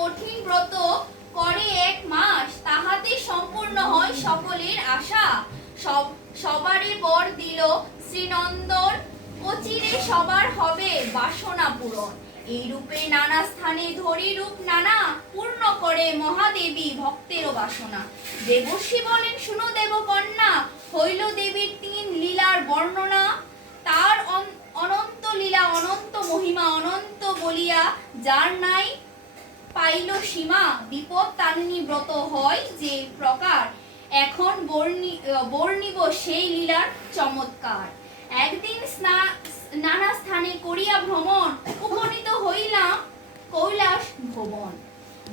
কঠিন ব্রত করে 1 মাস, তাহাতে সম্পূর্ণ হয় সকলের আশা। সবারে বর দিল শ্রীনন্দন, অচিরে সবার হবে বাসনা পূরণ। এই রূপে নানা স্থানে ধরি রূপ নানা, পূর্ণ করে মহাদেবী ভক্তের বাসনা। দেবর্ষি বলেন, শুনো দেবকন্যা, হইল দেবীর 3 লীলার বর্ণনা। তার অনন্ত লীলা, অনন্ত মহিমা, অনন্ত বলিয়া যার নাই পাইল সীমা। বিপদ তারিণী ব্রত হয় যে প্রকার, এখন বর্ণিব সেই লীলার চমৎকার। একদিন নানা স্থানে করিয়া ভ্রমণ, উপনীত হইলাম কৈলাস ভবন।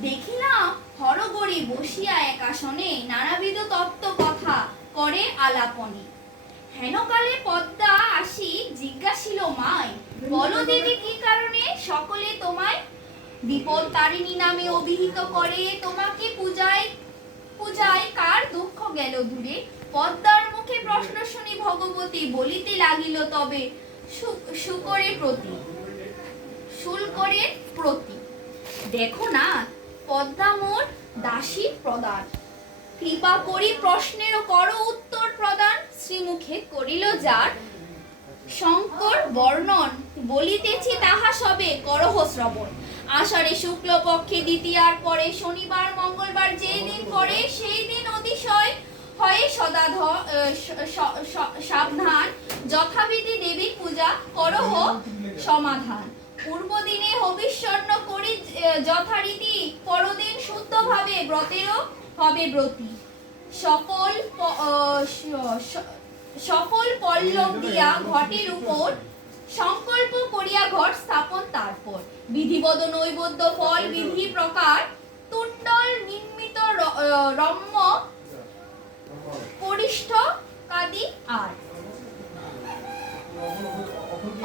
দেখিলাম হরগরি বসিয়া এক আসনে, নানাবিধ তত্ত্ব কথা করে আলাপনে। হেনকালে পদ্মা আসি জিজ্ঞাসিল মায়, বলো দেবী কি কারণে সকলে তোমায় বিপদ তারিণী নামে অভিহিত করে। তোমাকে পূজায় কার দুঃখ গেল দূরে। পদ্মার মুখে প্রশ্ন শুনি ভগবতী বলিতে লাগিল তবে শুকরে প্রতি। দেখো না পদ্মা মোর দাসী প্রদান, কৃপা করি প্রশ্নের কর উত্তর প্রদান। শ্রীমুখে করিল যার শঙ্কর বর্ণন, বলিতেছি তাহা সবে করহ শ্রবণ। আষাঢ়ে শুক্ল পক্ষে দ্বিতীয়ার পরে, শনিবার মঙ্গলবার যেই দিন পরে, সেই দিন অতিশয় হয়ে সদা সাবধান। যথাবিধি দেবী পূজা করহ সমাধান। পূর্ব দিনে হবিষ্যন্ন করি যথারীতি, পরদিন শুদ্ধভাবে ব্রতেরও হবে ব্রতী। সফল পল্লব দিয়া ঘটের উপর, সংকল্প করিয়া ঘট স্থাপন তারপর। বিধিবদ নৈবেদ্য ফল বিধি প্রকার, তুণ্ডল নির্মিত রম্য পরিষ্ঠ কাদি আর।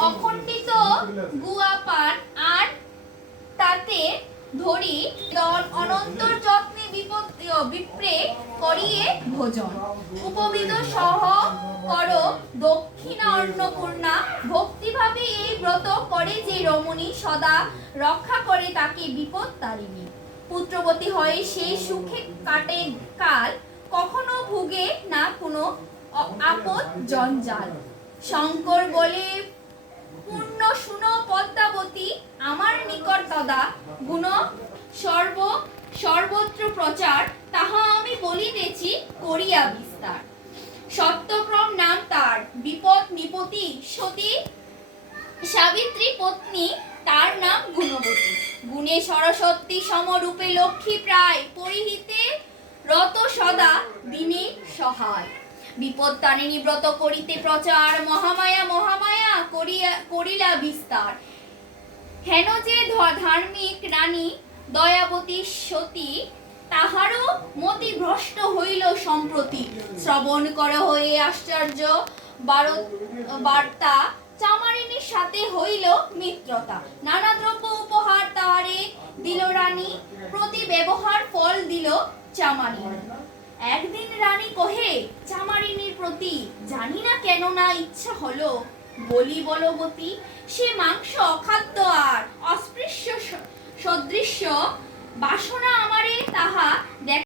অখণ্ডিত গুয়া পান আর তাতে ধরি, অনন্তর যত্নে বিপ্রে করিয়ে ভোজন। উপবিদ সহ কর দক্ষিণা অন্নপূর্ণা, ভক্তিভাবে এই ব্রত করে যে রমণী, সদা রক্ষা করে তাকে বিপদ তারিণী। পুত্রবতী হয়ে সেই সুখে কাটে কাল, কখনো ভুগে না কোনো আপদ জঞ্জাল। শঙ্কর বলে, পূর্ণ শুনো পদ্মাবতী, আমার নিকট তদা গুণ সর্বত্র প্রচার, তাহা আমি বলিতেছি করিয়া বিস্তার। সত্যক্রম নাম তার, বিপদ নিপতি সতী সাবিত্রী পত্নী, তার নাম গুণবতী। গুণে সরস্বতী সমরূপে লক্ষ্মী প্রায়, পরিহিতে রত সদা দিনে সহায়। বিপদ তারিণী ব্রত করিতে প্রচার, মহামায়া করিলা বিস্তার। হেন যে ধার্মিক রানী দয়াবতী সতী, তাহারও মতি ভ্রষ্ট হইল সম্প্রতি। শ্রবণ কর হয়ে আশ্চর্য বার্তা, চামারিনীর সাথে হইল মিত্রতা। নানা দ্রব্য উপহার তাহারে দিল রানী, প্রতি ব্যবহার ফল দিল চামারিনী। একদিন রানী কহে চামারিনীর প্রতি, জানি না কেন না ইচ্ছা হলো, বলি বলবতী সে মাংস অখাদ্য আর অস্পৃশ্য সদৃশ্য, বাসনা আমারে তাহা